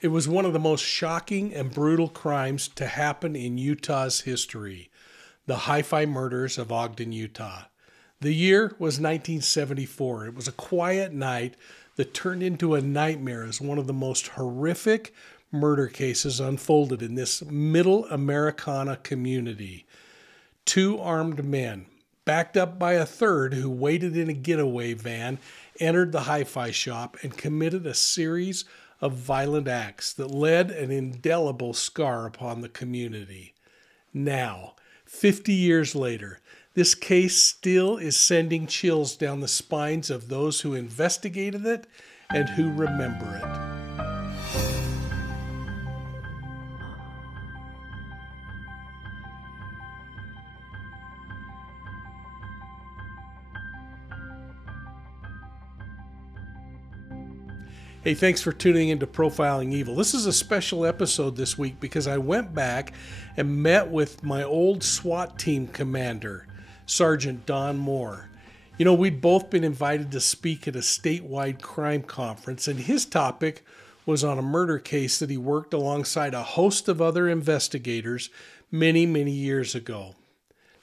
It was one of the most shocking and brutal crimes to happen in Utah's history, the HiFi murders of Ogden, Utah. The year was 1974. It was a quiet night that turned into a nightmare as one of the most horrific murder cases unfolded in this middle Americana community. Two armed men, backed up by a third who waited in a getaway van, entered the HiFi shop and committed a series of violent acts that led an indelible scar upon the community. Now, 50 years later, this case still is sending chills down the spines of those who investigated it and who remember it. Hey, thanks for tuning into Profiling Evil. This is a special episode this week because I went back and met with my old SWAT team commander, Sergeant Don Moore. You know, we'd both been invited to speak at a statewide crime conference, and his topic was on a murder case that he worked alongside a host of other investigators many, many years ago.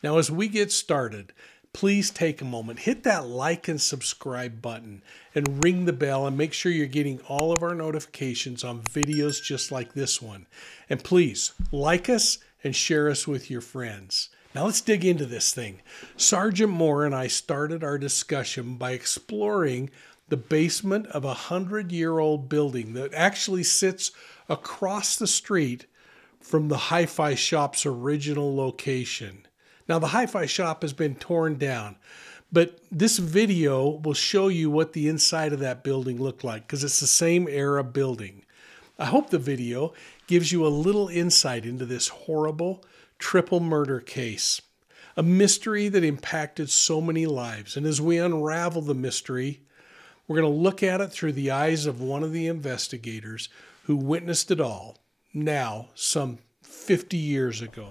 Now, as we get started, please take a moment, hit that like and subscribe button, and ring the bell and make sure you're getting all of our notifications on videos just like this one. And please, like us and share us with your friends. Now let's dig into this thing. Sergeant Moore and I started our discussion by exploring the basement of a 100-year-old building that actually sits across the street from the HiFi shop's original location. Now, the HiFi shop has been torn down, but this video will show you what the inside of that building looked like because it's the same era building. I hope the video gives you a little insight into this horrible triple murder case, a mystery that impacted so many lives. And as we unravel the mystery, we're going to look at it through the eyes of one of the investigators who witnessed it all, now some 50 years ago.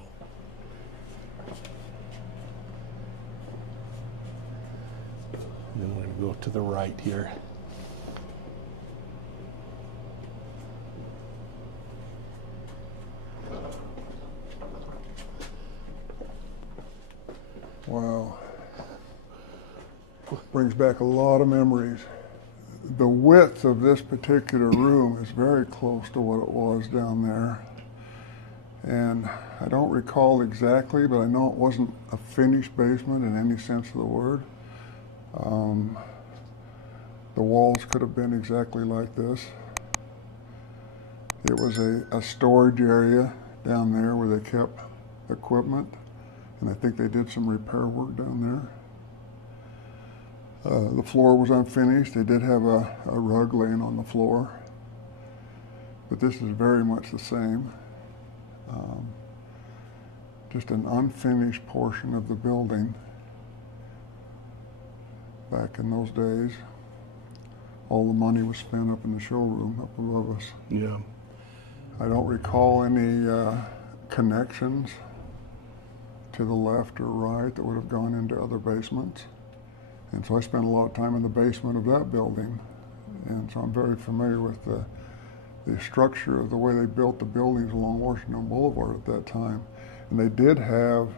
Then we're going to go to the right here. Wow. Brings back a lot of memories. The width of this particular room is very close to what it was down there. And I don't recall exactly, but I know it wasn't a finished basement in any sense of the word. The walls could have been exactly like this. It was a storage area down there where they kept equipment, and I think they did some repair work down there. The floor was unfinished. They did have a rug laying on the floor, but this is very much the same. Just an unfinished portion of the building. Back in those days, all the money was spent up in the showroom up above us. Yeah. I don't recall any connections to the left or right that would have gone into other basements. And so I spent a lot of time in the basement of that building. And so I'm very familiar with the structure of the way they built the buildings along Washington Boulevard at that time. And they did have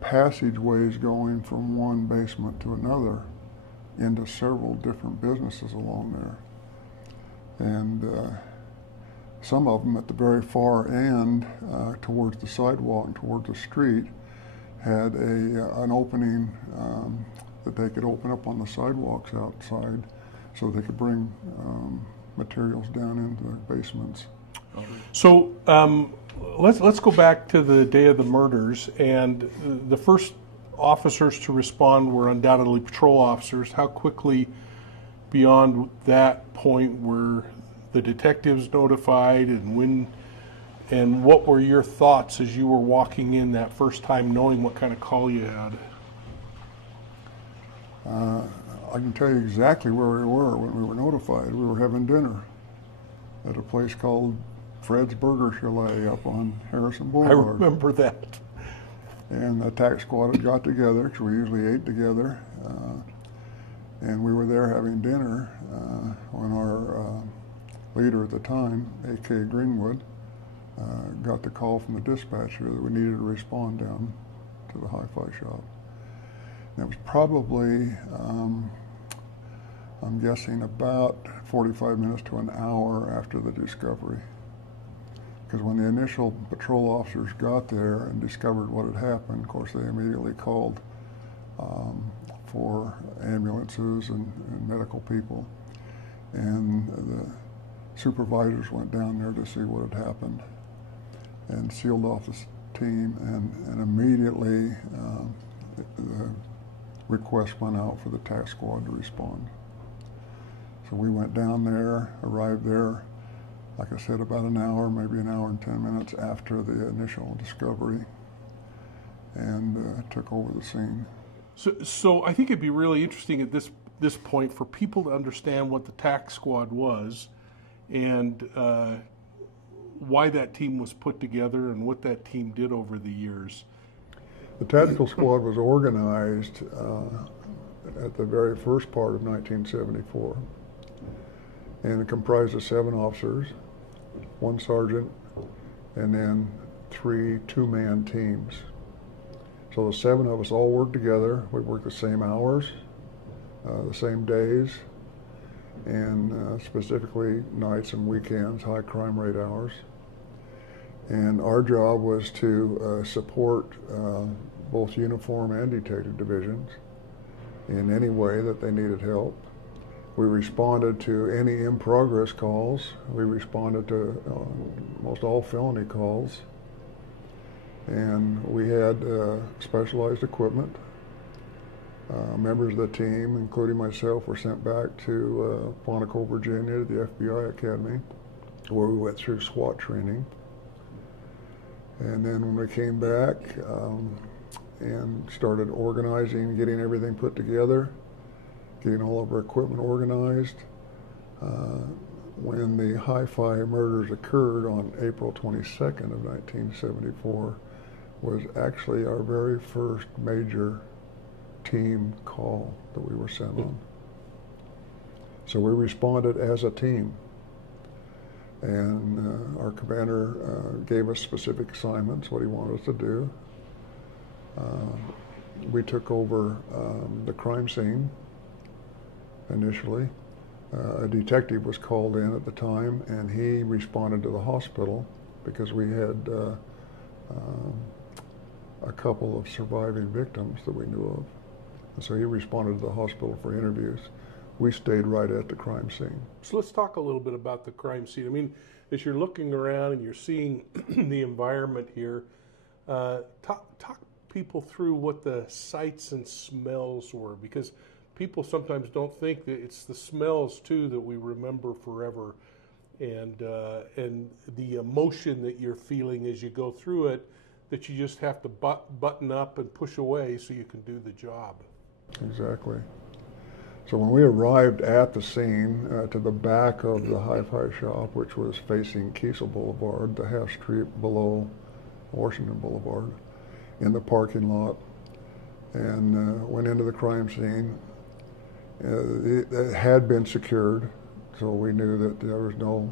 passageways going from one basement to another into several different businesses along there. And some of them at the very far end, towards the sidewalk and towards the street, had an opening that they could open up on the sidewalks outside so they could bring materials down into their basements. So let's go back to the day of the murders, and the first officers to respond were undoubtedly patrol officers. How quickly beyond that point were the detectives notified, and what were your thoughts as you were walking in that first time, knowing what kind of call you had? I can tell you exactly where we were when we were notified. We were having dinner at a place called Fred's Burger Chalet up on Harrison Boulevard. I remember that. And the attack squad had got together, because we usually ate together, and we were there having dinner when our leader at the time, A.K. Greenwood, got the call from the dispatcher that we needed to respond down to the HiFi shop. And it was probably, I'm guessing, about 45 minutes to an hour after the discovery. Because when the initial patrol officers got there and discovered what had happened, of course, they immediately called for ambulances and medical people. And the supervisors went down there to see what had happened and sealed off the team, and immediately the request went out for the task squad to respond. So we went down there, arrived there, like I said, about an hour, maybe an hour and 10 minutes after the initial discovery, and took over the scene. So I think it'd be really interesting at this point for people to understand what the task squad was, and why that team was put together and what that team did over the years. The tactical squad was organized at the very first part of 1974, and it comprised of 7 officers, 1 sergeant, and then 3 two-man teams. So the 7 of us all worked together. We worked the same hours, the same days, and specifically nights and weekends, high crime rate hours. And our job was to support both uniform and detective divisions in any way that they needed help. We responded to any in-progress calls. We responded to most all felony calls. And we had specialized equipment. Members of the team, including myself, were sent back to Quantico, Virginia, to the FBI Academy, where we went through SWAT training. And then when we came back and started organizing, getting everything put together, getting all of our equipment organized, when the HiFi murders occurred on April 22nd of 1974, was actually our very first major team call that we were sent on. So we responded as a team, and our commander gave us specific assignments, what he wanted us to do. We took over the crime scene initially. A detective was called in at the time, and he responded to the hospital because we had a couple of surviving victims that we knew of. And so he responded to the hospital for interviews. We stayed right at the crime scene. So let's talk a little bit about the crime scene. I mean, as you're looking around and you're seeing the environment here, talk people through what the sights and smells were, because people sometimes don't think that it's the smells too that we remember forever, and the emotion that you're feeling as you go through it, that you just have to button up and push away so you can do the job. Exactly. So when we arrived at the scene, to the back of the HiFi shop, which was facing Kiesel Boulevard, the half street below Washington Boulevard, in the parking lot, and went into the crime scene. It had been secured, so we knew that there was no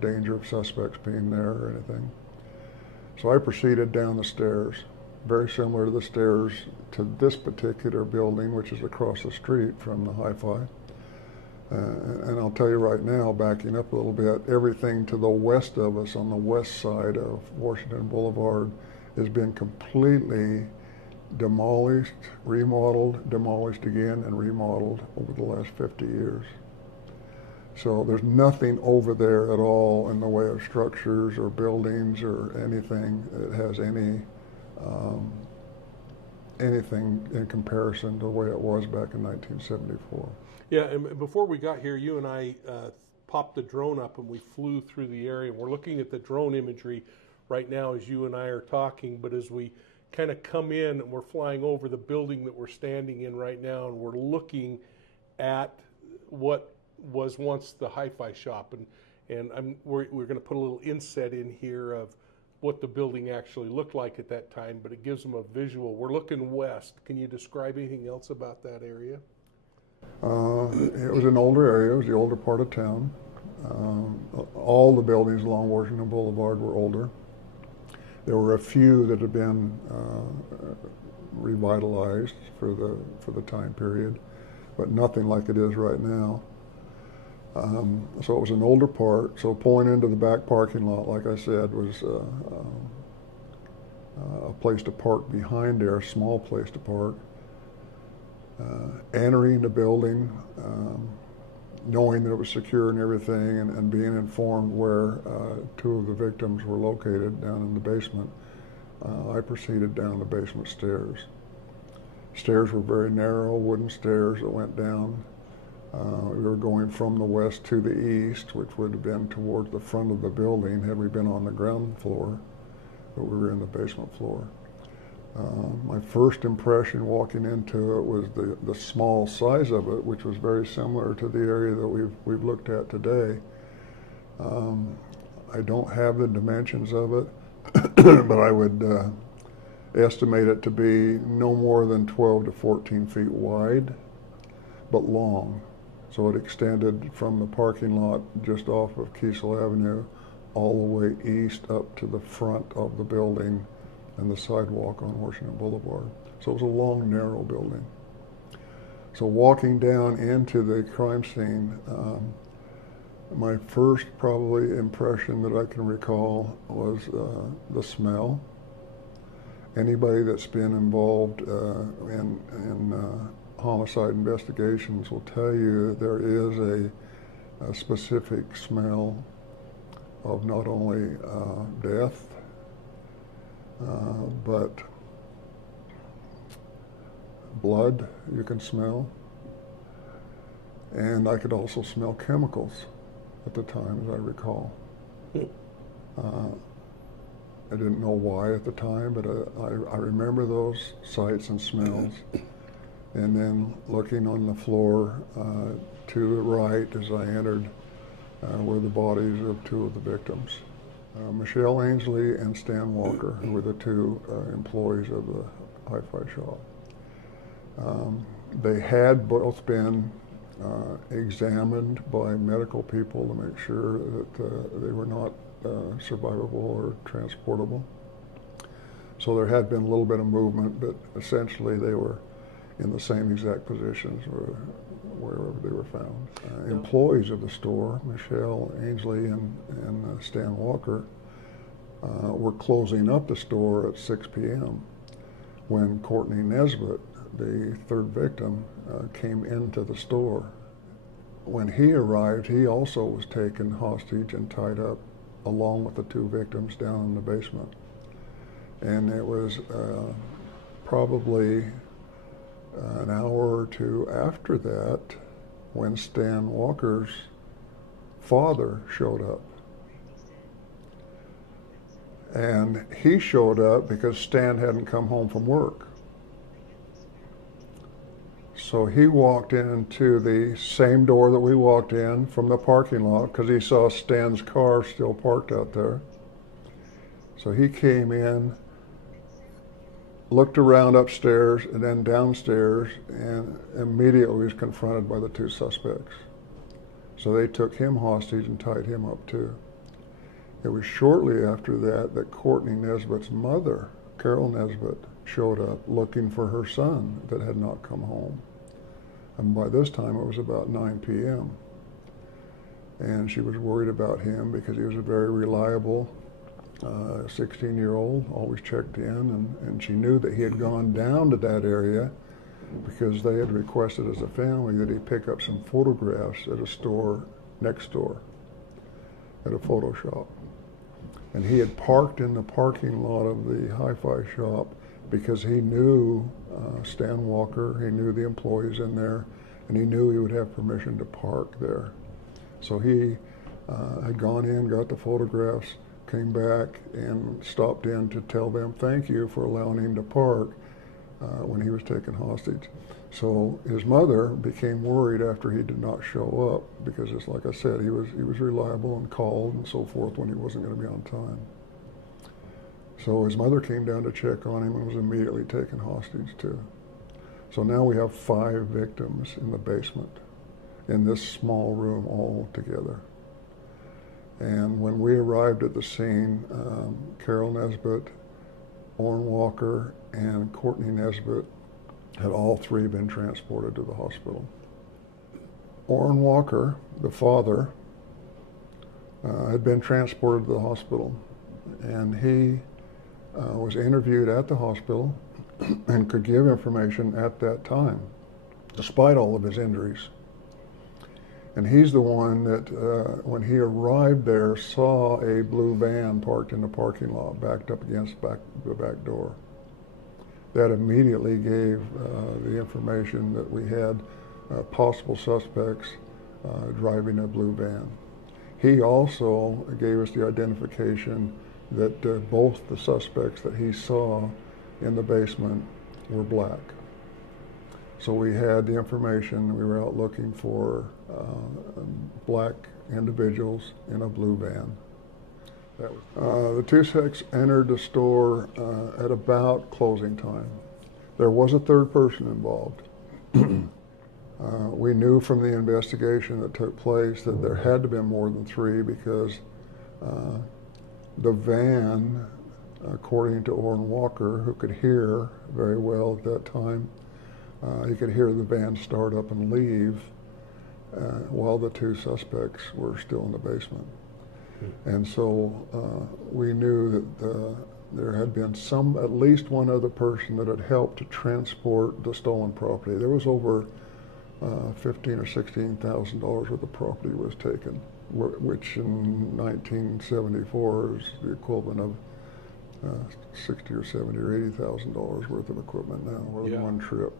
danger of suspects being there or anything. So I proceeded down the stairs, very similar to the stairs to this particular building, which is across the street from the HiFi. And I'll tell you right now, backing up a little bit, everything to the west of us on the west side of Washington Boulevard has been completely demolished, remodeled, demolished again, and remodeled over the last 50 years. So there's nothing over there at all in the way of structures or buildings or anything that has anything in comparison to the way it was back in 1974. Yeah, and before we got here, you and I popped the drone up and we flew through the area. We're looking at the drone imagery right now as you and I are talking, but as we kind of come in and we're flying over the building that we're standing in right now, and we're looking at what was once the HiFi shop, and we're going to put a little inset in here of what the building actually looked like at that time, but it gives them a visual. We're looking west. Can you describe anything else about that area? It was an older area. It was the older part of town. All the buildings along Washington Boulevard were older. There were a few that had been revitalized for the time period, but nothing like it is right now. So it was an older part. So pulling into the back parking lot, like I said, was a place to park behind there, a small place to park. Entering the building, knowing that it was secure and everything, and being informed where two of the victims were located down in the basement, I proceeded down the basement stairs. Stairs were very narrow, wooden stairs that went down. We were going from the west to the east, which would have been towards the front of the building had we been on the ground floor, but we were in the basement floor. My first impression walking into it was the small size of it, which was very similar to the area that we've looked at today. I don't have the dimensions of it, but I would estimate it to be no more than 12 to 14 feet wide, but long. So it extended from the parking lot just off of Kiesel Avenue all the way east up to the front of the building and the sidewalk on Washington Boulevard. So it was a long, narrow building. So walking down into the crime scene, my first probably impression that I can recall was the smell. Anybody that's been involved in homicide investigations will tell you there is a specific smell of not only death, but blood you can smell, and I could also smell chemicals at the time, as I recall. I didn't know why at the time, but I remember those sights and smells. And then looking on the floor to the right as I entered were the bodies of two of the victims. Michelle Ainsley and Stan Walker, who were the two employees of the HiFi shop. They had both been examined by medical people to make sure that they were not survivable or transportable. So there had been a little bit of movement, but essentially they were in the same exact positions wherever they were found. Employees of the store, Michelle Ainsley and Stan Walker, were closing up the store at 6 p.m. when Courtney Nesbitt, the third victim, came into the store. When he arrived, he also was taken hostage and tied up along with the two victims down in the basement. And it was probably an hour or two after that when Stan Walker's father showed up. And he showed up because Stan hadn't come home from work. So he walked into the same door that we walked in from the parking lot because he saw Stan's car still parked out there. So he came in, looked around upstairs and then downstairs, and immediately was confronted by the two suspects. So they took him hostage and tied him up too. It was shortly after that Courtney Nesbitt's mother, Carol Nesbitt, showed up looking for her son that had not come home. And by this time it was about 9 p.m. And she was worried about him because he was a very reliable 16-year-old, always checked in, and she knew that he had gone down to that area because they had requested as a family that he pick up some photographs at a store next door, at a photo shop. And he had parked in the parking lot of the HiFi shop because he knew Stan Walker, he knew the employees in there, and he knew he would have permission to park there. So he had gone in, got the photographs, came back and stopped in to tell them thank you for allowing him to park when he was taken hostage. So his mother became worried after he did not show up because, it's like I said, he was reliable and called and so forth when he wasn't going to be on time. So his mother came down to check on him and was immediately taken hostage too. So now we have 5 victims in the basement in this small room all together. And when we arrived at the scene, Carol Nesbitt, Orrin Walker, and Courtney Nesbitt had all three been transported to the hospital. Orrin Walker, the father, had been transported to the hospital, and he was interviewed at the hospital and could give information at that time, despite all of his injuries. And he's the one that, when he arrived there, saw a blue van parked in the parking lot, backed up against the back door. That immediately gave the information that we had possible suspects driving a blue van. He also gave us the identification that both the suspects that he saw in the basement were black. So we had the information. We were out looking for black individuals in a blue van. The two suspects entered the store at about closing time. There was a third person involved. We knew from the investigation that took place that there had to be more than three, because the van, according to Orrin Walker, who could hear very well at that time, he could hear the van start up and leave while the two suspects were still in the basement. And so we knew that there had been at least one other person that had helped to transport the stolen property. There was over $15,000 or $16,000 worth of property was taken, which in 1974 is the equivalent of $60,000 or $70,000 or $80,000 worth of equipment now, or one trip.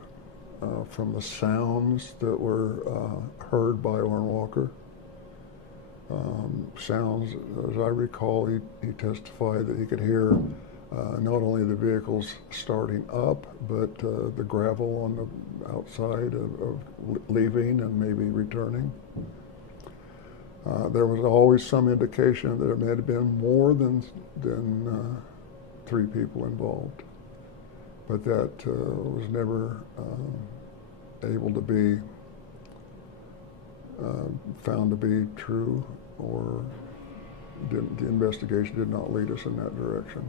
From the sounds that were heard by Orrin Walker, sounds, as I recall, he testified that he could hear not only the vehicles starting up, but the gravel on the outside of leaving and maybe returning. There was always some indication that there may have been more than three people involved, but that was never able to be found to be true, or the investigation did not lead us in that direction.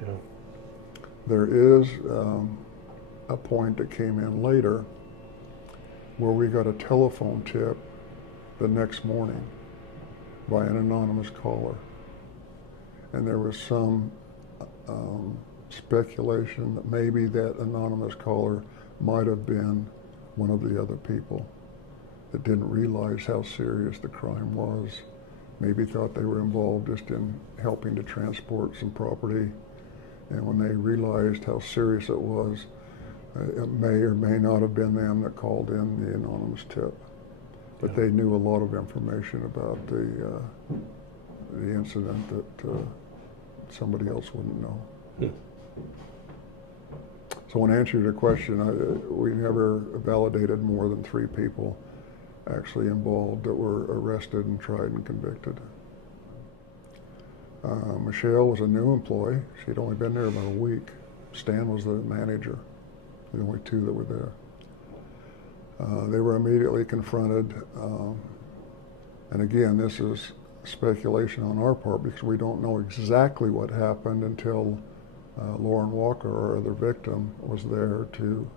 Yeah. There is a point that came in later where we got a telephone tip the next morning by an anonymous caller, and there was some speculation that maybe that anonymous caller might have been one of the other people that didn't realize how serious the crime was, maybe thought they were involved just in helping to transport some property, and when they realized how serious it was, it may or may not have been them that called in the anonymous tip. But they knew a lot of information about the incident that somebody else wouldn't know. Yeah. So in answer to your question, we never validated more than three people actually involved that were arrested and tried and convicted. Michelle was a new employee. She'd only been there about a week. Stan was the manager, the only two that were there. They were immediately confronted, and again, this is speculation on our part because we don't know exactly what happened until Lauren Walker, our other victim, was there to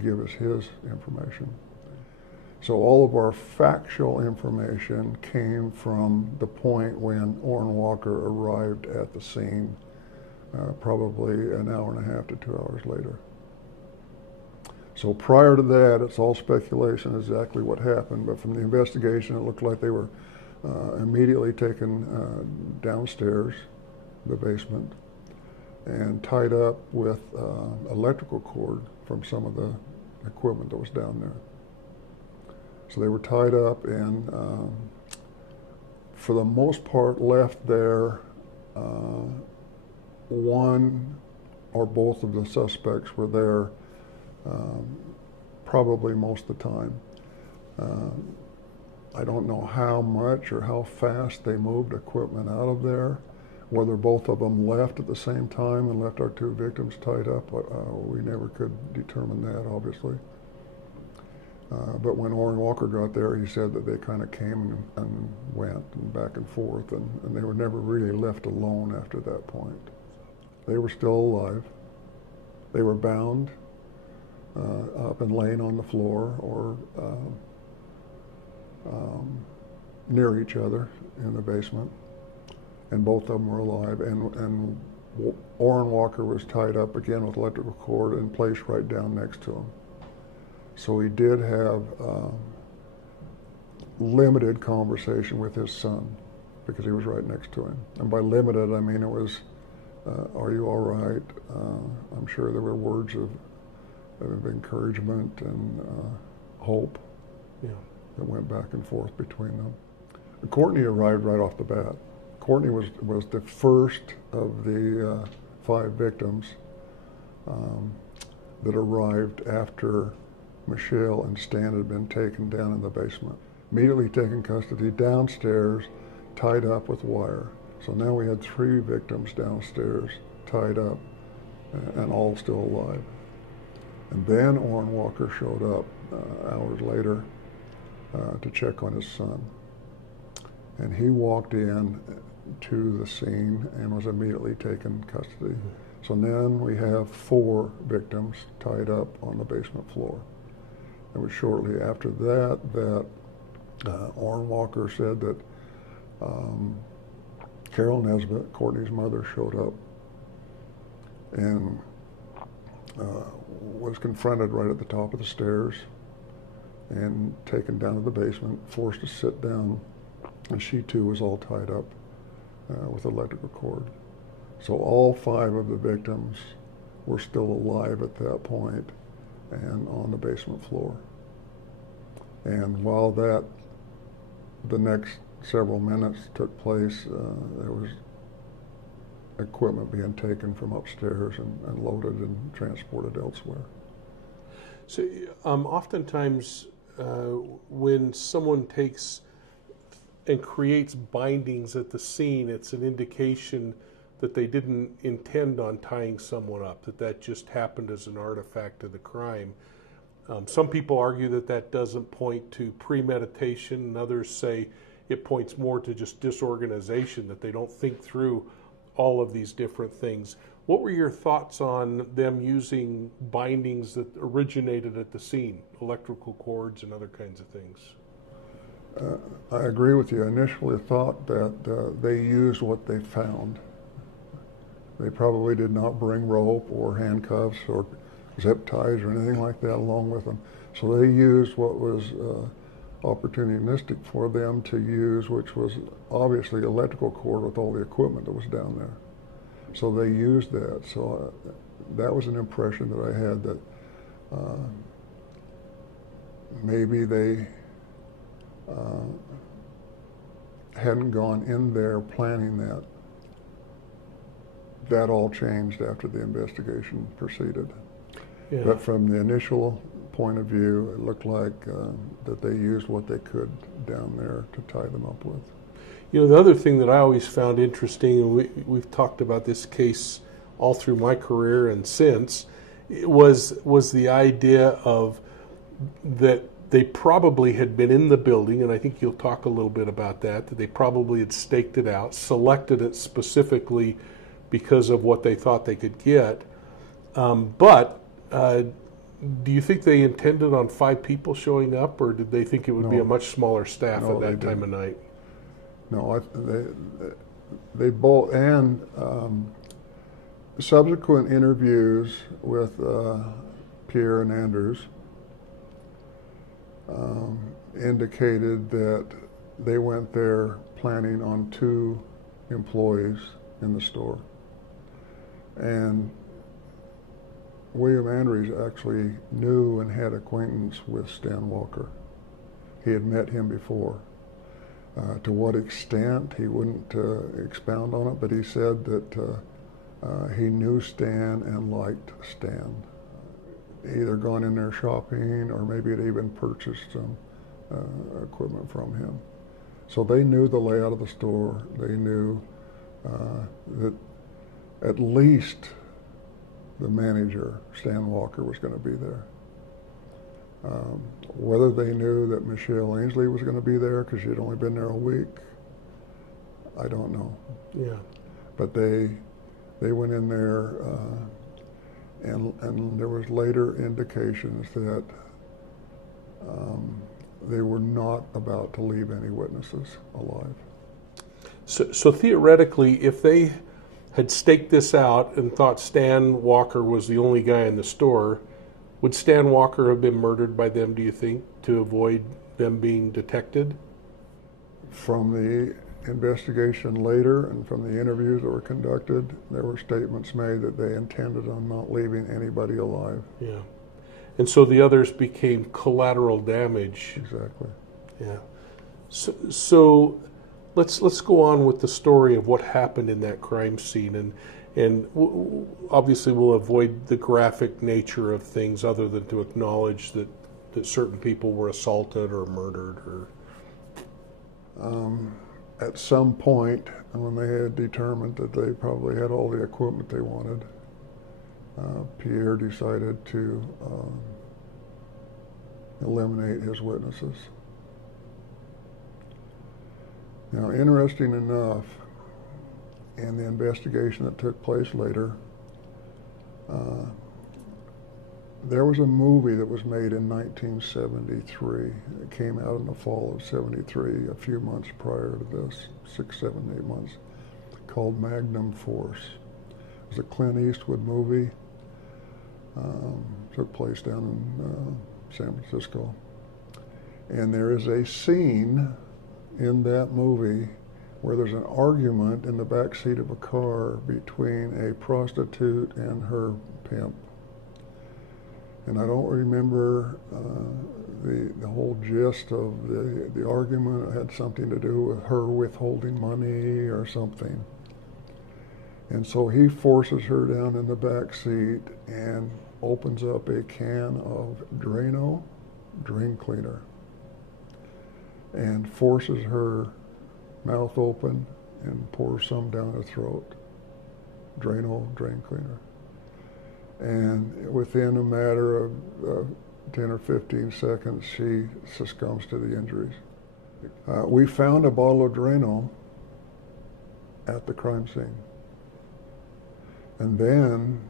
give us his information. So all of our factual information came from the point when Orrin Walker arrived at the scene, probably an hour and a half to 2 hours later. So prior to that, it's all speculation exactly what happened, but from the investigation, it looked like they were immediately taken downstairs, the basement, and tied up with electrical cord from some of the equipment that was down there. So they were tied up and, for the most part, left there. One or both of the suspects were there probably most of the time. I don't know how much or how fast they moved equipment out of there. Whether both of them left at the same time and left our two victims tied up, we never could determine that, obviously. But when Orrin Walker got there, he said that they kind of came and went and back and forth, and they were never really left alone after that point. They were still alive. They were bound up and laying on the floor or near each other in the basement, and both of them were alive. And Orrin Walker was tied up again with electrical cord and placed right down next to him. So he did have limited conversation with his son because he was right next to him. And by limited, I mean it was, are you all right? I'm sure there were words of encouragement and hope that went back and forth between them. Courtney arrived right off the bat. Courtney was the first of the 5 victims that arrived after Michelle and Stan had been taken down in the basement. Immediately taken custody downstairs, tied up with wire. So now we had 3 victims downstairs, tied up, and all still alive. And then Orrin Walker showed up hours later to check on his son. And he walked in to the scene and was immediately taken custody. So then we have 4 victims tied up on the basement floor. It was shortly after that Orrin Walker said that Carol Nesbitt, Courtney's mother, showed up and was confronted right at the top of the stairs and taken down to the basement, forced to sit down, and she too was all tied up with electrical cord. So all 5 of the victims were still alive at that point and on the basement floor. And while the next several minutes took place, there was equipment being taken from upstairs and loaded and transported elsewhere. So oftentimes when someone takes and creates bindings at the scene, it's an indication that they didn't intend on tying someone up, that just happened as an artifact of the crime. Some people argue that doesn't point to premeditation, and others say it points more to just disorganization, that they don't think through all of these different things. What were your thoughts on them using bindings that originated at the scene, electrical cords and other kinds of things? I agree with you. I initially thought that they used what they found. They probably did not bring rope or handcuffs or zip ties or anything like that along with them. So they used what was opportunistic for them to use, which was obviously electrical cord with all the equipment that was down there. So they used that. So that was an impression that I had, that maybe they hadn't gone in there planning that. That all changed after the investigation proceeded. Yeah. But from the initial point of view, it looked like that they used what they could down there to tie them up with. You know, the other thing that I always found interesting, and we've talked about this case all through my career and since, was the idea of that they probably had been in the building, and I think you'll talk a little bit about that they probably had staked it out, selected it specifically because of what they thought they could get. But do you think they intended on 5 people showing up, or did they think it would be a much smaller staff at that time of night? No, they both, and subsequent interviews with Pierre and Anders indicated that they went there planning on 2 employees in the store. And William Andrews actually knew and had acquaintance with Stan Walker. He had met him before. To what extent, he wouldn't expound on it, but he said that he knew Stan and liked Stan. Either gone in there shopping or maybe had even purchased some equipment from him. So they knew the layout of the store. They knew that at least the manager, Stan Walker, was going to be there. Whether they knew that Michelle Ainsley was going to be there because she'd only been there a week, I don't know. Yeah. But they went in there, and there was later indications that they were not about to leave any witnesses alive. So theoretically, if they had staked this out and thought Stan Walker was the only guy in the store, would Stan Walker have been murdered by them, do you think, to avoid them being detected? From the investigation later and from the interviews that were conducted, there were statements made that they intended on not leaving anybody alive. Yeah. And so the others became collateral damage. Exactly. Yeah. So let's go on with the story of what happened in that crime scene, and obviously we'll avoid the graphic nature of things other than to acknowledge that certain people were assaulted or murdered or. At some point, when they had determined that they probably had all the equipment they wanted, Pierre decided to eliminate his witnesses. Now, interesting enough, in the investigation that took place later, there was a movie that was made in 1973. It came out in the fall of '73, a few months prior to this, 6, 7, 8 months, called Magnum Force. It was a Clint Eastwood movie. Took place down in San Francisco. And there is a scene in that movie where there's an argument in the back seat of a car between a prostitute and her pimp. And I don't remember the whole gist of the argument. It had something to do with her withholding money or something. And so he forces her down in the back seat and opens up a can of Drano, drain cleaner, and forces her mouth open and pours some down her throat. Drano, drain cleaner. And within a matter of 10 or 15 seconds, she succumbs to the injuries. We found a bottle of Drano at the crime scene. And then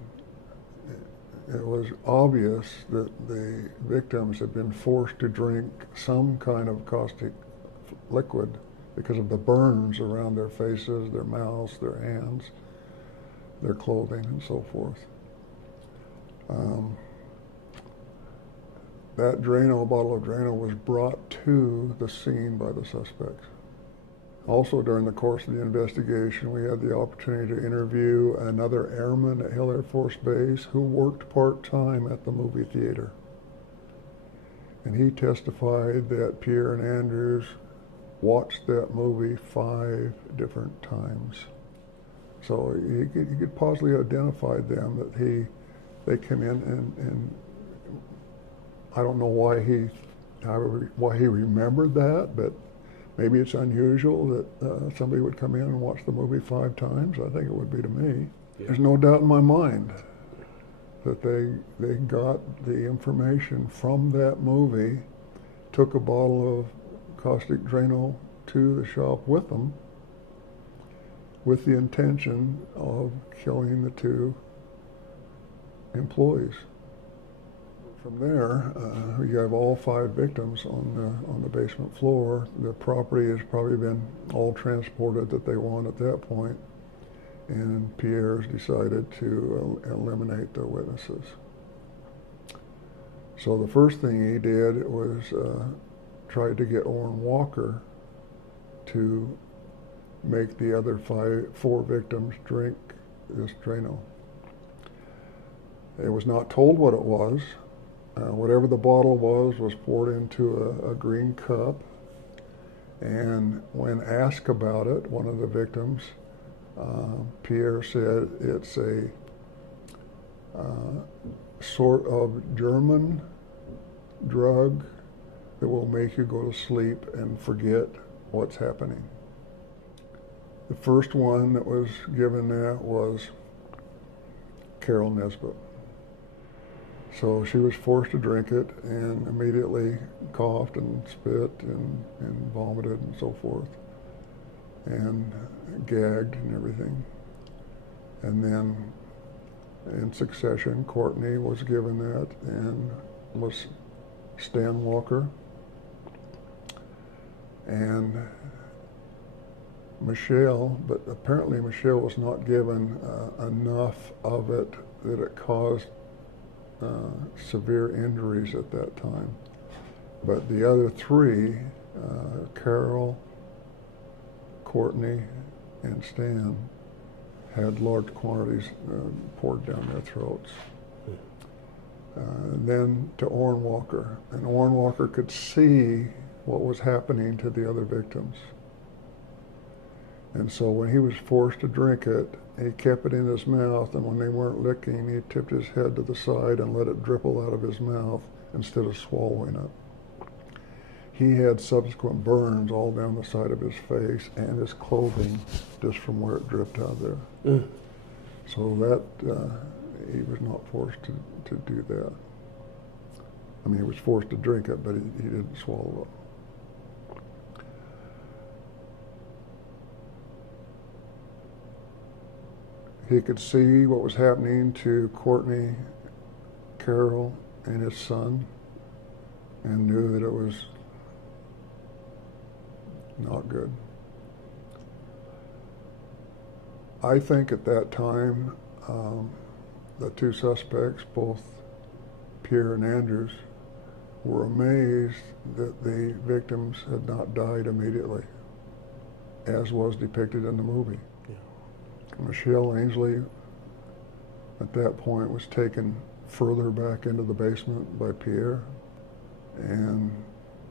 it was obvious that the victims had been forced to drink some kind of caustic liquid because of the burns around their faces, their mouths, their hands, their clothing, and so forth. That bottle of Drano was brought to the scene by the suspects. Also, during the course of the investigation, we had the opportunity to interview another airman at Hill Air Force Base who worked part-time at the movie theater. And he testified that Pierre and Andrews watched that movie 5 different times. So you could possibly identify them, that they came in and I don't know why he remembered that, but maybe it's unusual that somebody would come in and watch the movie 5 times. I think it would be to me. Yeah. There's no doubt in my mind that they got the information from that movie, took a bottle of caustic Drano to the shop with them, with the intention of killing the 2 employees. From there, you have all 5 victims on the basement floor. The property has probably been all transported that they want at that point, and Pierre's decided to eliminate the witnesses. So the first thing he did was tried to get Orrin Walker to make the other 4 victims drink this Drano. It was not told what it was. Whatever the bottle was poured into a green cup. And when asked about it, one of the victims, Pierre said it's a sort of German drug that will make you go to sleep and forget what's happening. The first one that was given that was Carol Nesbitt. So she was forced to drink it and immediately coughed and spit and vomited and so forth, and gagged and everything. And then in succession, Courtney was given that and was Stan Walker, and Michelle, but apparently Michelle was not given enough of it that it caused severe injuries at that time. But the other three, Carol, Courtney, and Stan, had large quantities poured down their throats. Then to Orrin Walker, and Orrin Walker could see what was happening to the other victims. And so when he was forced to drink it, he kept it in his mouth, and when they weren't licking, he tipped his head to the side and let it dribble out of his mouth instead of swallowing it. He had subsequent burns all down the side of his face and his clothing just from where it dripped out there. So that, he was not forced to do that. I mean, he was forced to drink it, but he didn't swallow it. He could see what was happening to Courtney, Carol, and his son, and knew that it was not good. I think at that time, the two suspects, both Pierre and Andrews, were amazed that the victims had not died immediately, as was depicted in the movie. Michelle Ainsley, at that point, was taken further back into the basement by Pierre and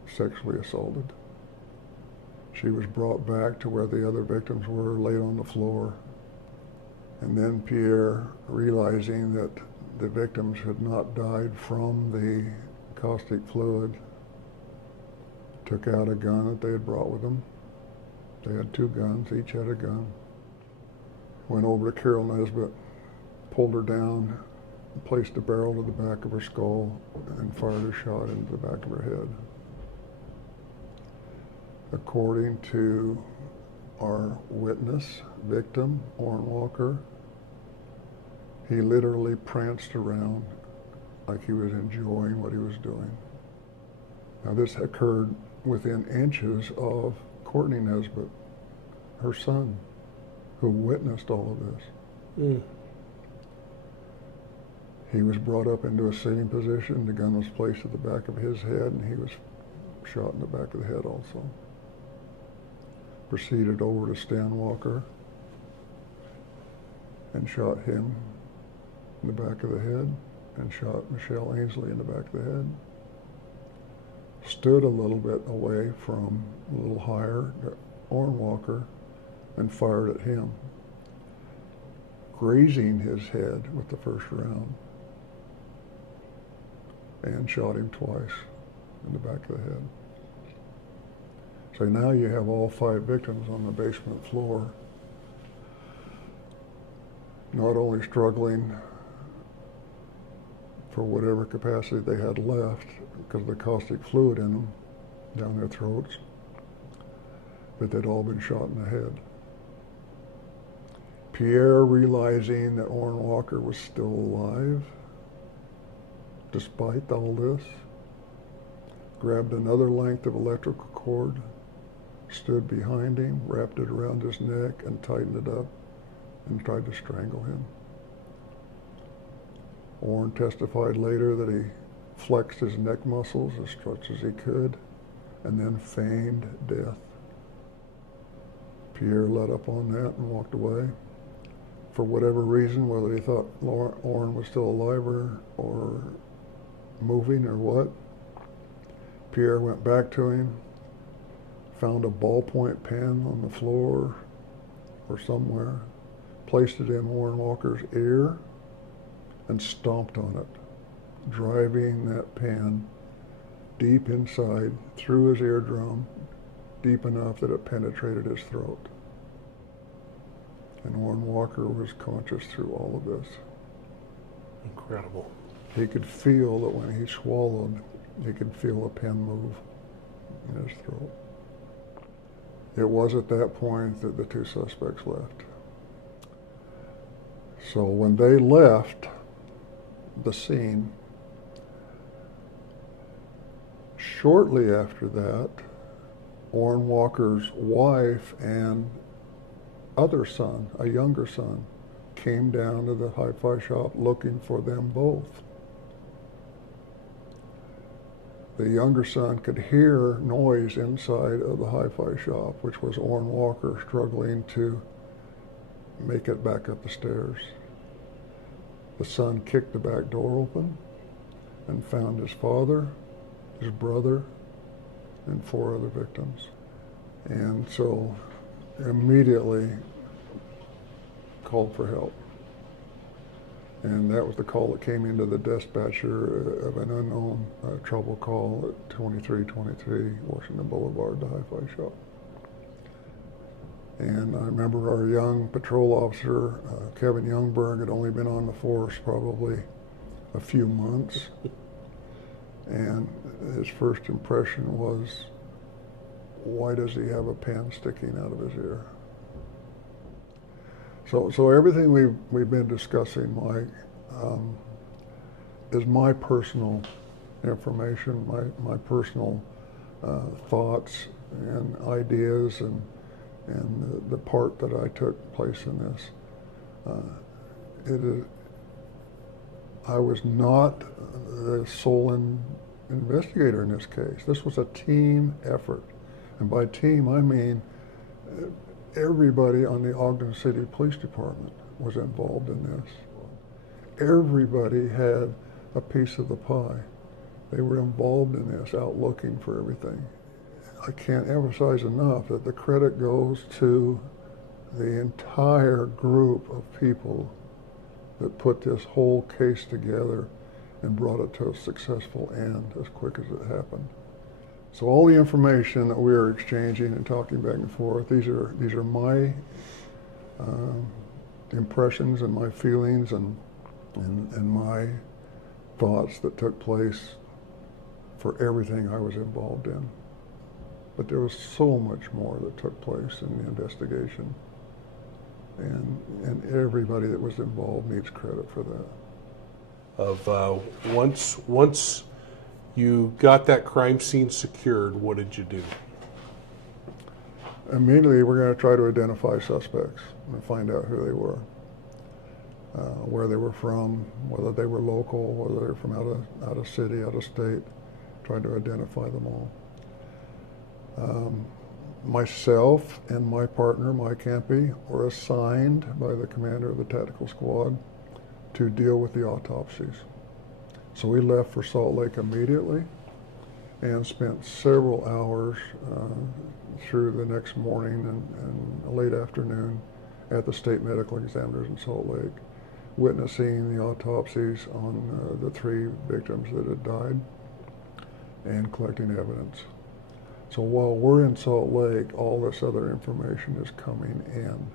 sexually assaulted. She was brought back to where the other victims were, laid on the floor. And then Pierre, realizing that the victims had not died from the caustic fluid, took out a gun that they had brought with them. They had two guns, each had a gun. Went over to Carol Nesbitt, pulled her down, placed a barrel to the back of her skull, and fired a shot into the back of her head. According to our witness, victim, Orrin Walker, he literally pranced around like he was enjoying what he was doing. Now this occurred within inches of Courtney Nesbitt, her son, who witnessed all of this. He was brought up into a sitting position. The gun was placed at the back of his head, and he was shot in the back of the head also. Proceeded over to Stan Walker and shot him in the back of the head, and shot Michelle Ainsley in the back of the head. Stood a little bit away from, a little higher, Orrin Walker, and fired at him, grazing his head with the first round, and shot him twice in the back of the head. So now you have all 5 victims on the basement floor, not only struggling for whatever capacity they had left because of the caustic fluid in them down their throats, but they'd all been shot in the head. Pierre, realizing that Orrin Walker was still alive, despite all this, grabbed another length of electrical cord, stood behind him, wrapped it around his neck, and tightened it up, and tried to strangle him. Orrin testified later that he flexed his neck muscles as much as he could, and then feigned death. Pierre let up on that and walked away. For whatever reason, whether he thought Orrin was still alive or moving or what, Pierre went back to him, found a ballpoint pen on the floor or somewhere, placed it in Orrin Walker's ear, and stomped on it, driving that pen deep inside through his eardrum, deep enough that it penetrated his throat. And Orrin Walker was conscious through all of this. Incredible. He could feel that when he swallowed, he could feel a pin move in his throat. It was at that point that the two suspects left. So when they left the scene, shortly after that, Orrin Walker's wife and other son, a younger son, came down to the HiFi shop looking for them both. The younger son could hear noise inside of the HiFi shop, which was Orrin Walker struggling to make it back up the stairs. The son kicked the back door open and found his father, his brother, and 4 other victims. And so immediately called for help. And that was the call that came into the dispatcher of an unknown trouble call at 2323 Washington Boulevard, the HiFi shop. And I remember our young patrol officer, Kevin Youngberg, had only been on the force probably a few months. And his first impression was, why does he have a pen sticking out of his ear? So everything we've been discussing, Mike, is my personal information, my personal thoughts and ideas, and the part that I took place in this. I was not the sole investigator in this case. This was a team effort, and by team I mean everybody on the Ogden City Police Department was involved in this. Everybody had a piece of the pie. They were involved in this, out looking for everything. I can't emphasize enough that the credit goes to the entire group of people that put this whole case together and brought it to a successful end as quick as it happened. So all the information that we are exchanging and talking back and forth, these are my impressions and my feelings and my thoughts that took place for everything I was involved in. But there was so much more that took place in the investigation, and everybody that was involved needs credit for that. Once you got that crime scene secured, what did you do? Immediately, we're going to try to identify suspects and find out who they were, where they were from, whether they were local, whether they were from out of city, out of state. Try to identify them all. Myself and my partner, Mike Campy, were assigned by the commander of the tactical squad to deal with the autopsies. So we left for Salt Lake immediately and spent several hours through the next morning and late afternoon at the state medical examiners in Salt Lake, witnessing the autopsies on the 3 victims that had died and collecting evidence. So while we're in Salt Lake, all this other information is coming in.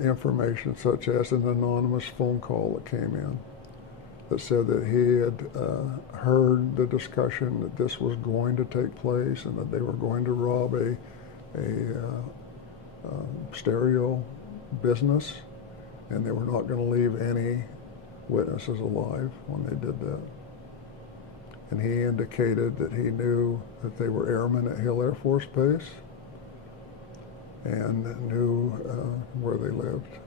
Information such as an anonymous phone call that came in that said that he had heard the discussion that this was going to take place and that they were going to rob a stereo business, and they were not going to leave any witnesses alive when they did that. And he indicated that he knew that they were airmen at Hill Air Force Base and knew where they lived.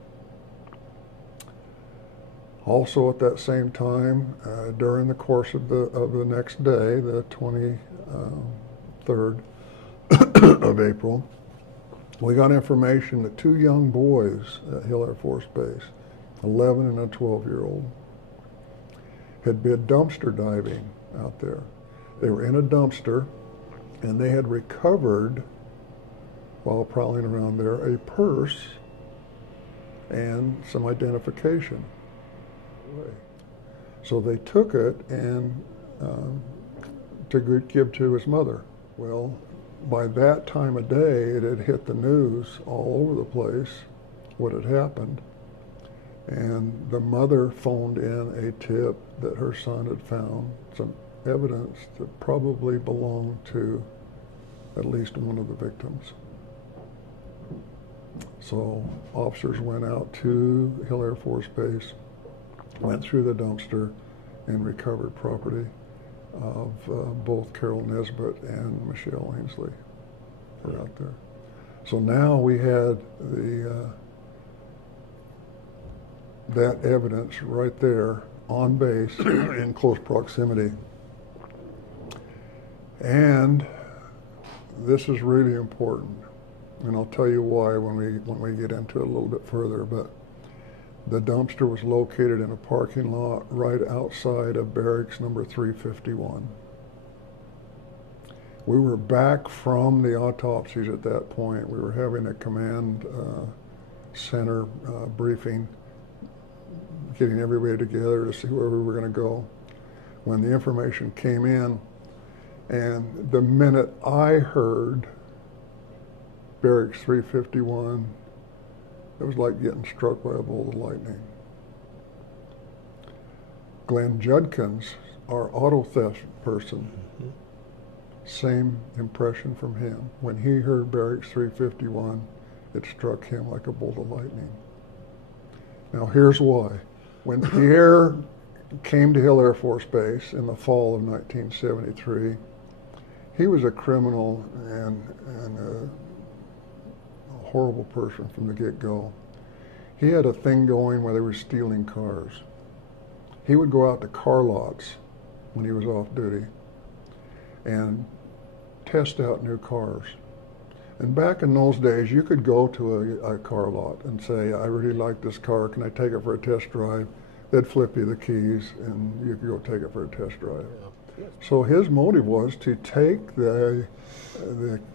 Also at that same time, during the course of the next day, the 23rd of April, we got information that 2 young boys at Hill Air Force Base, 11 and a 12-year-old, had been dumpster diving out there. They were in a dumpster, and they had recovered, while prowling around there, a purse and some identification. So they took it and to give to his mother. Well, by that time of day, it had hit the news all over the place what had happened, And the mother phoned in a tip that her son had found some evidence that probably belonged to at least one of the victims. So officers went out to Hill Air Force Base, went through the dumpster, and recovered property of both Carol Nesbitt and Michelle Ainsley were out there. So now we had that evidence right there on base in close proximity. And this is really important, and I'll tell you why when we get into it a little bit further, but the dumpster was located in a parking lot right outside of barracks number 351. We were back from the autopsies at that point. We were having a command center briefing, getting everybody together to see where we were going to go, when the information came in. And the minute I heard barracks 351, it was like getting struck by a bolt of lightning. Glenn Judkins, our auto theft person, same impression from him. When he heard barracks 351, it struck him like a bolt of lightning. Now here's why. When Pierre came to Hill Air Force Base in the fall of 1973, he was a criminal and a horrible person from the get-go. He had a thing going where they were stealing cars. He would go out to car lots when he was off duty and test out new cars. And back in those days, you could go to a car lot and say, I really like this car, can I take it for a test drive? They'd flip you the keys and you could go take it for a test drive. So his motive was to take the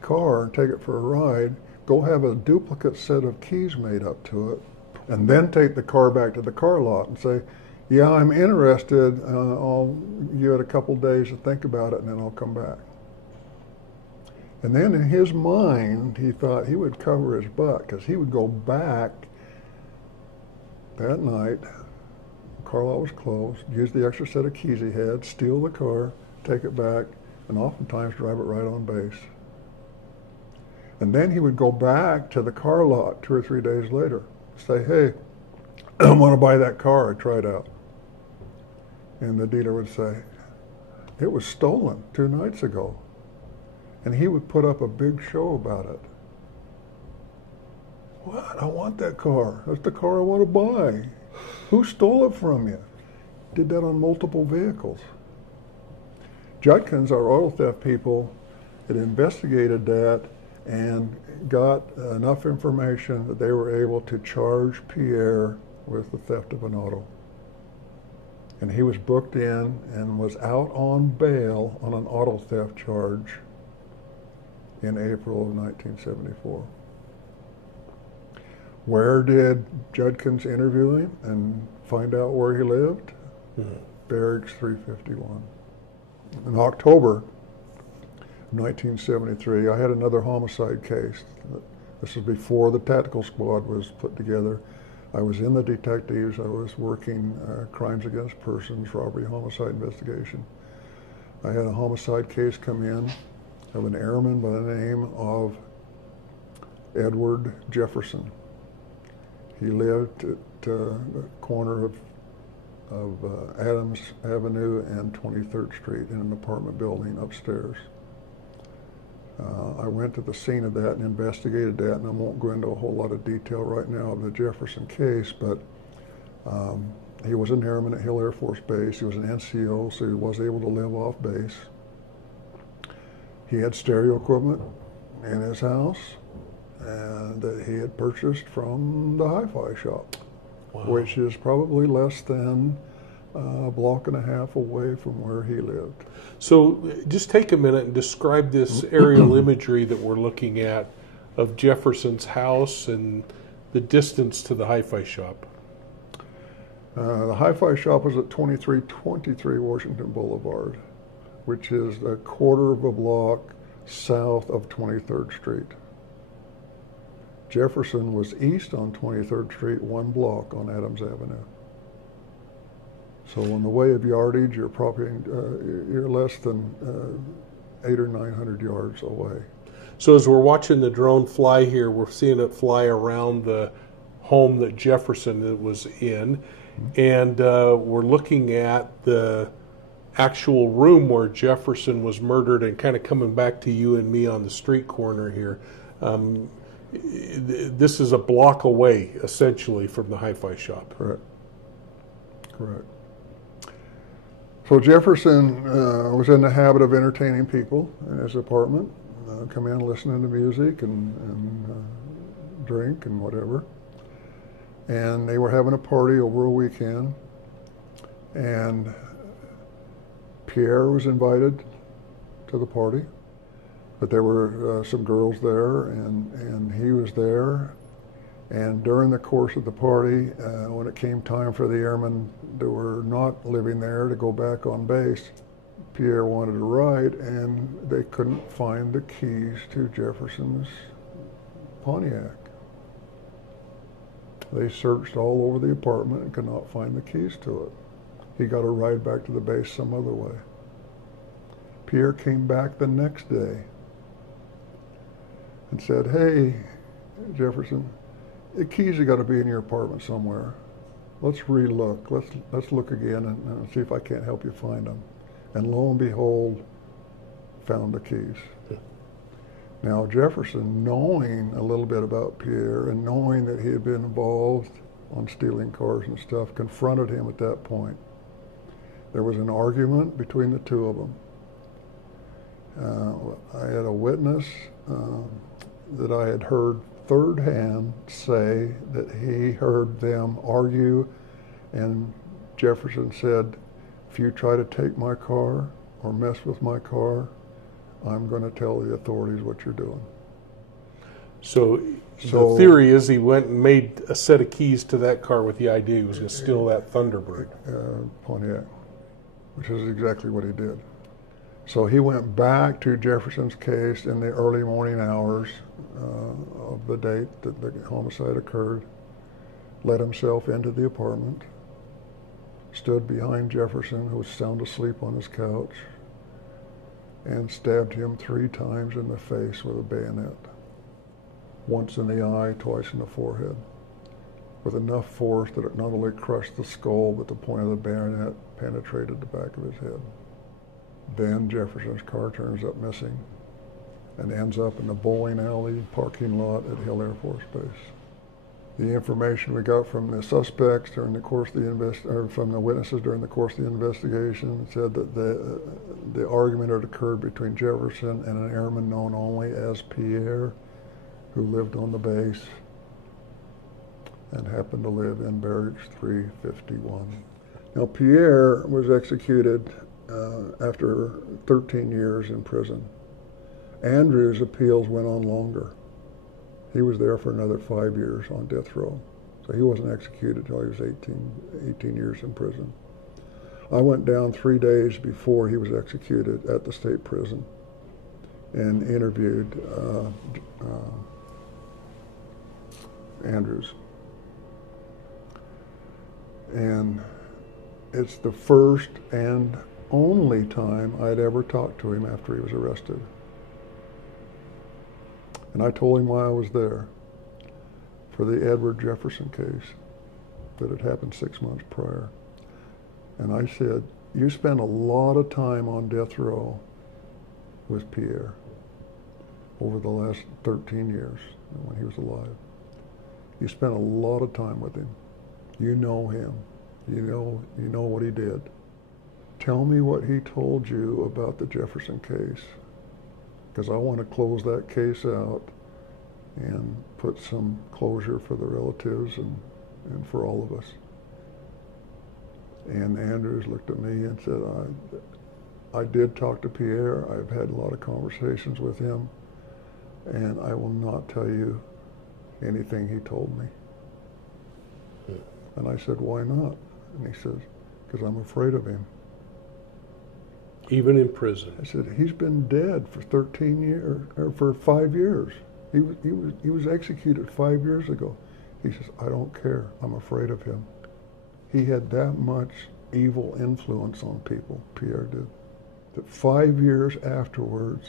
car and take it for a ride, go have a duplicate set of keys made up to it, and then take the car back to the car lot and say, yeah, I'm interested, I'll give it a couple days to think about it and then I'll come back. And then in his mind, he thought he would cover his butt because he would go back that night. The car lot was closed, use the extra set of keys he had, steal the car, take it back, and oftentimes drive it right on base. And then he would go back to the car lot 2 or 3 days later, say, hey, I want to buy that car I tried out. And the dealer would say, it was stolen 2 nights ago. And he would put up a big show about it. What? I want that car. That's the car I want to buy. Who stole it from you? Did that on multiple vehicles. Judkins, our auto theft people, had investigated that and got enough information that they were able to charge Pierre with the theft of an auto. And he was booked in and was out on bail on an auto theft charge in April of 1974. Where did Judkins interview him and find out where he lived? Barracks 351. In October 1973, I had another homicide case. This was before the tactical squad was put together. I was in the detectives. I was working crimes against persons, robbery, homicide investigation. I had a homicide case come in of an airman by the name of Edward Jefferson. He lived at the corner of Adams Avenue and 23rd Street in an apartment building upstairs. I went to the scene of that and investigated that, and I won't go into a whole lot of detail right now of the Jefferson case, but he was an airman at Hill Air Force Base. He was an NCO, so he was able to live off base. He had stereo equipment in his house and that he had purchased from the HiFi shop, which is probably less than a block and a half away from where he lived. So just take a minute and describe this aerial imagery that we're looking at of Jefferson's house and the distance to the HiFi shop. The HiFi shop was at 2323 Washington Boulevard, which is a quarter of a block south of 23rd Street. Jefferson was east on 23rd Street, 1 block on Adams Avenue. So in the way of yardage, you're probably you're less than 800 or 900 yards away. So as we're watching the drone fly here, we're seeing it fly around the home that Jefferson was in, and we're looking at the actual room where Jefferson was murdered, and kind of coming back to you and me on the street corner here. This is a block away, essentially, from the HiFi shop. Correct. Correct. So Jefferson was in the habit of entertaining people in his apartment, come in listening to music and drink and whatever. And they were having a party over a weekend, and Pierre was invited to the party, but there were some girls there, and he was there. And during the course of the party, when it came time for the airmen that were not living there to go back on base, Pierre wanted to ride, and they couldn't find the keys to Jefferson's Pontiac. They searched all over the apartment and could not find the keys to it. He got a ride back to the base some other way. Pierre came back the next day and said, "Hey, Jefferson, the keys have got to be in your apartment somewhere. Let's re-look. Let's look again and see if I can't help you find them." And lo and behold, found the keys. Yeah. Now Jefferson, knowing a little bit about Pierre and knowing that he had been involved on stealing cars and stuff, confronted him at that point. There was an argument between the two of them. I had a witness that I had heard third hand say that he heard them argue, and Jefferson said, "If you try to take my car or mess with my car, I'm going to tell the authorities what you're doing." So the theory is he went and made a set of keys to that car with the idea he was going to steal that Thunderbird. Pontiac, which is exactly what he did. So he went back to Jefferson's case in the early morning hours of the date that the homicide occurred, let himself into the apartment, stood behind Jefferson, who was sound asleep on his couch, and stabbed him 3 times in the face with a bayonet. Once in the eye, twice in the forehead, with enough force that it not only crushed the skull, but the point of the bayonet penetrated the back of his head. Then Jefferson's car turns up missing and ends up in the bowling alley parking lot at Hill Air Force Base. The information we got from the suspects during the course of the from the witnesses during the course of the investigation said that the argument had occurred between Jefferson and an airman known only as Pierre, who lived on the base and happened to live in Barracks 351. Now Pierre was executed after 13 years in prison. Andrew's appeals went on longer. He was there for another 5 years on death row. So he wasn't executed until he was 18 years in prison. I went down 3 days before he was executed at the state prison and interviewed Andrews. And it's the first and only time I'd ever talked to him after he was arrested. And I told him why I was there, for the Edward Jefferson case that had happened 6 months prior. And I said, "You spent a lot of time on death row with Pierre over the last 13 years when he was alive. You spent a lot of time with him. You know him. You know what he did. Tell me what he told you about the Jefferson case, because I want to close that case out and put some closure for the relatives and for all of us." And Andrews looked at me and said, I did talk to Pierre. I've had a lot of conversations with him, and I will not tell you anything he told me. And I said, "Why not?" And he says, "Because I'm afraid of him." Even in prison? I said, "He's been dead for 13 years, or for 5 years. He was executed 5 years ago. He says, I don't care. I'm afraid of him. He had that much evil influence on people, Pierre did, that 5 years afterwards,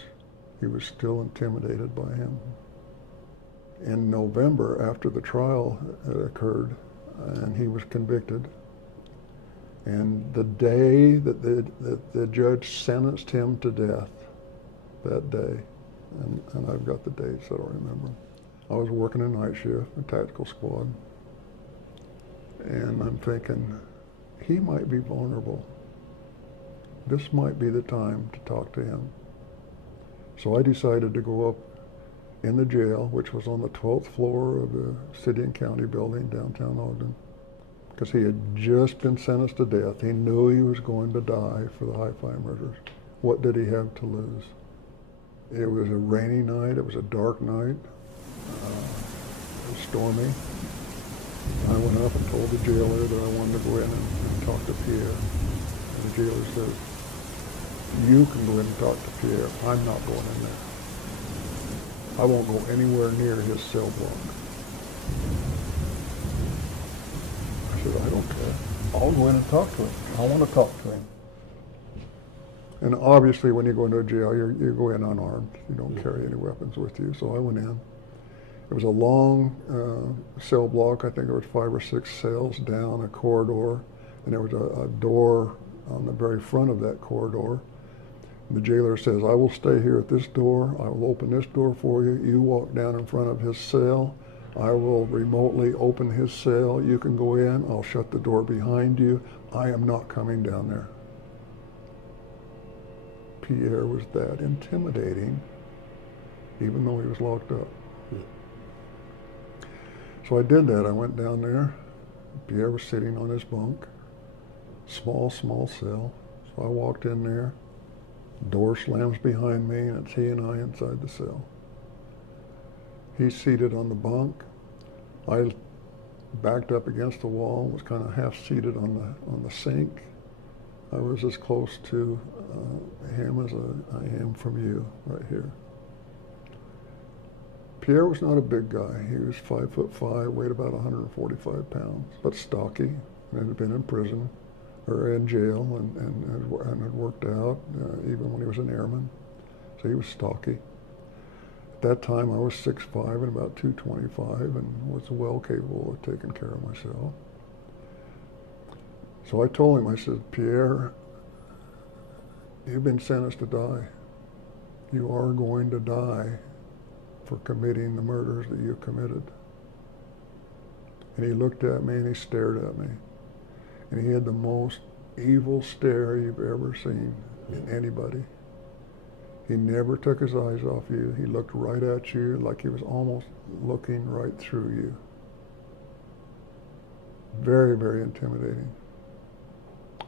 he was still intimidated by him. In November, after the trial had occurred, and he was convicted, and the day that the judge sentenced him to death, that day, and I've got the dates, I don't remember. I was working a night shift, a tactical squad, and I'm thinking, he might be vulnerable. This might be the time to talk to him. So I decided to go up in the jail, which was on the 12th floor of the city and county building downtown Ogden, because he had just been sentenced to death. He knew he was going to die for the HiFi murders. What did he have to lose? It was a rainy night. It was a dark night. It was stormy. I went up and told the jailer that I wanted to go in and talk to Pierre. And the jailer said, you can go in and talk to Pierre. I'm not going in there. I won't go anywhere near his cell block. I said, I don't care. I'll go in and talk to him. I want to talk to him. And obviously when you go into a jail, you go in unarmed. You don't carry any weapons with you. So I went in. It was a long cell block. I think there was 5 or 6 cells down a corridor. And there was a door on the very front of that corridor. And the jailer says, I will stay here at this door. I will open this door for you. You walk down in front of his cell. I will remotely open his cell. You can go in. I'll shut the door behind you. I am not coming down there. Pierre was that intimidating, even though he was locked up. So I did that. I went down there. Pierre was sitting on his bunk. Small cell. So I walked in there. Door slams behind me, and it's he and I inside the cell. He's seated on the bunk. I backed up against the wall, was kind of half seated on the sink. I was as close to him as I am from you, right here. Pierre was not a big guy. He was 5'5", weighed about 145 pounds, but stocky, and had been in prison, or in jail, and had worked out, even when he was an airman. So he was stocky. At that time, I was 6'5" and about 225, and was well capable of taking care of myself. So I told him, I said, Pierre, you've been sentenced to die. You are going to die for committing the murders that you committed. And he looked at me and he stared at me. And he had the most evil stare you've ever seen in anybody. He never took his eyes off you. He looked right at you like he was almost looking right through you. Very, very intimidating.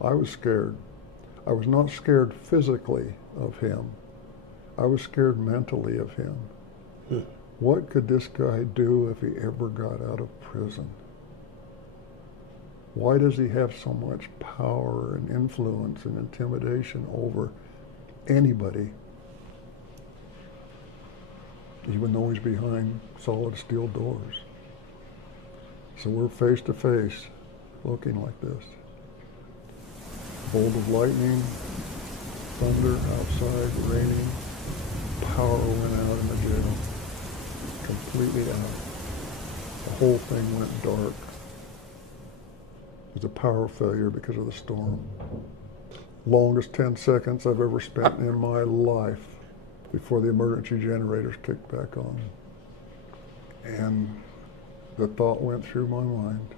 I was scared. I was not scared physically of him. I was scared mentally of him. What could this guy do if he ever got out of prison? Why does he have so much power and influence and intimidation over anybody, even though he's behind solid steel doors? So we're face to face, looking like this. Bolt of lightning, thunder outside, raining, power went out in the jail, completely out. The whole thing went dark. It was a power failure because of the storm. Longest 10 seconds I've ever spent in my life before the emergency generators kicked back on. And the thought went through my mind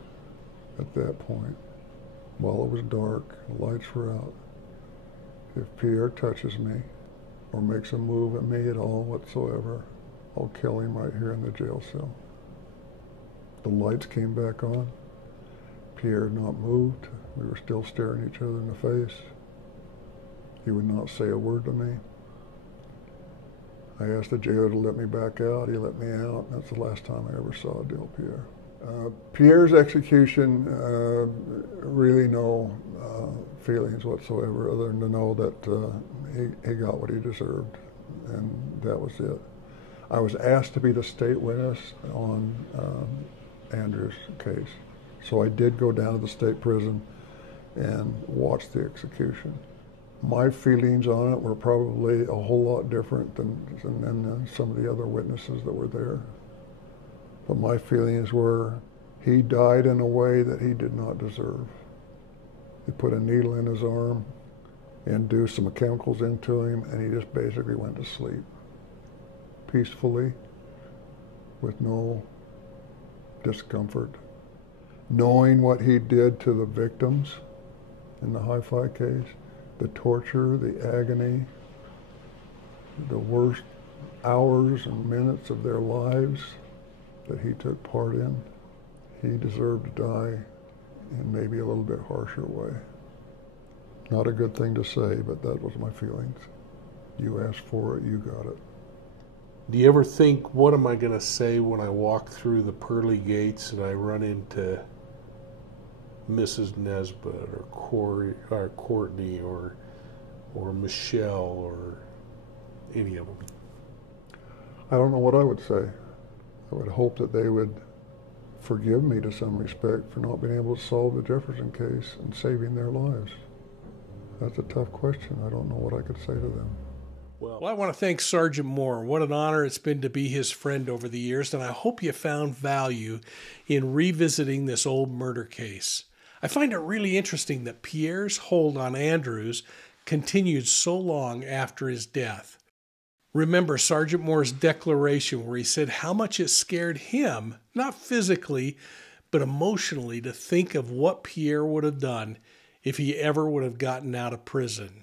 at that point, while it was dark, the lights were out. If Pierre touches me or makes a move at me at all whatsoever, I'll kill him right here in the jail cell. The lights came back on. Pierre had not moved. We were still staring each other in the face. He would not say a word to me. I asked the jailer to let me back out. He let me out. That's the last time I ever saw Del Pierre. Pierre's execution, really no feelings whatsoever, other than to know that he got what he deserved, and that was it. I was asked to be the state witness on Andrew's case. So I did go down to the state prison and watch the execution. My feelings on it were probably a whole lot different than some of the other witnesses that were there. But my feelings were he died in a way that he did not deserve. They put a needle in his arm, induced some chemicals into him, and he just basically went to sleep peacefully with no discomfort. Knowing what he did to the victims in the HiFi case, the torture, the agony, the worst hours and minutes of their lives that he took part in, he deserved to die in maybe a little bit harsher way. Not a good thing to say, but that was my feelings. You asked for it, you got it. Do you ever think, what am I going to say when I walk through the pearly gates and I run into Mrs. Nesbitt or Corey or Courtney or Michelle or any of them? I don't know what I would say. I would hope that they would forgive me to some respect for not being able to solve the Jefferson case and saving their lives. That's a tough question. I don't know what I could say to them. Well, I want to thank Sergeant Moore. What an honor it's been to be his friend over the years, and I hope you found value in revisiting this old murder case. I find it really interesting that Pierre's hold on Andrews continued so long after his death. Remember Sergeant Moore's declaration where he said how much it scared him, not physically, but emotionally, to think of what Pierre would have done if he ever would have gotten out of prison.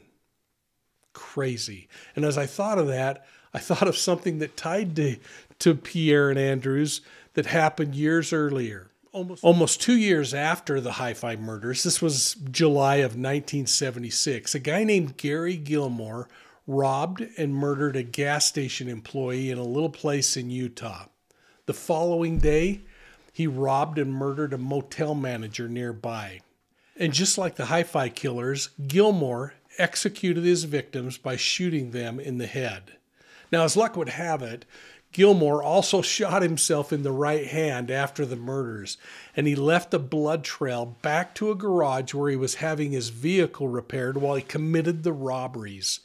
Crazy. And as I thought of that, I thought of something that tied to Pierre and Andrews that happened years earlier. Almost 2 years after the HiFi murders, this was July of 1976, a guy named Gary Gilmore robbed and murdered a gas station employee in a little place in Utah. The following day, he robbed and murdered a motel manager nearby. And just like the HiFi killers, Gilmore executed his victims by shooting them in the head. Now, as luck would have it, Gilmore also shot himself in the right hand after the murders, and he left a blood trail back to a garage where he was having his vehicle repaired while he committed the robberies.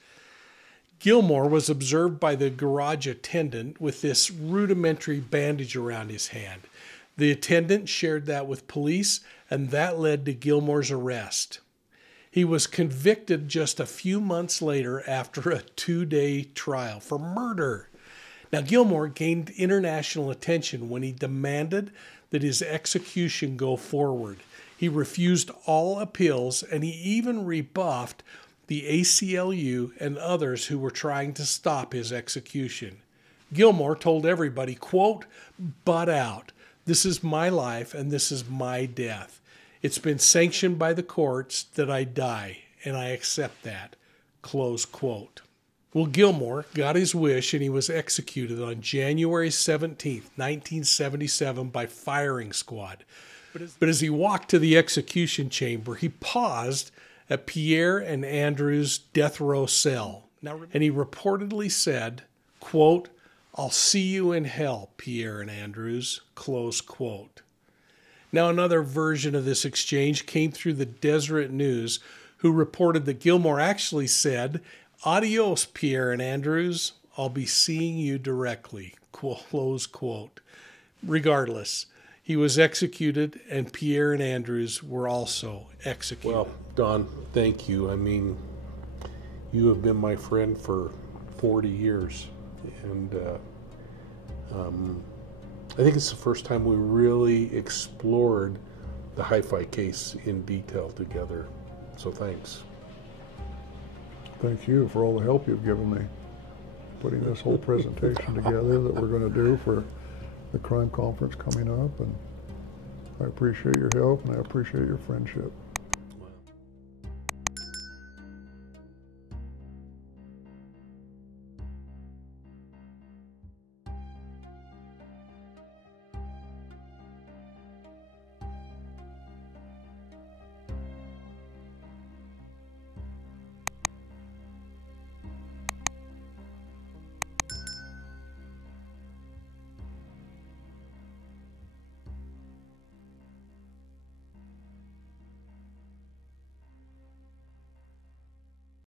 Gilmore was observed by the garage attendant with this rudimentary bandage around his hand. The attendant shared that with police, and that led to Gilmore's arrest. He was convicted just a few months later after a 2-day trial for murder. Now, Gilmore gained international attention when he demanded that his execution go forward. He refused all appeals, and he even rebuffed the ACLU and others who were trying to stop his execution. Gilmore told everybody, quote, "Butt out. This is my life and this is my death. It's been sanctioned by the courts that I die, and I accept that," close quote. Well, Gilmore got his wish, and he was executed on January 17th, 1977 by firing squad. But as he walked to the execution chamber, he paused at Pierre and Andrew's death row cell. And he reportedly said, quote, "I'll see you in hell, Pierre and Andrews," close quote. Now, another version of this exchange came through the Deseret News, who reported that Gilmore actually said, "Adios, Pierre and Andrews. I'll be seeing you directly," close quote. Regardless, he was executed, and Pierre and Andrews were also executed. Well, Don, thank you. I mean, you have been my friend for 40 years, and I think it's the first time we really explored the HiFi case in detail together, so thanks. Thank you for all the help you've given me putting this whole presentation together that we're going to do for the crime conference coming up, and I appreciate your help and I appreciate your friendship.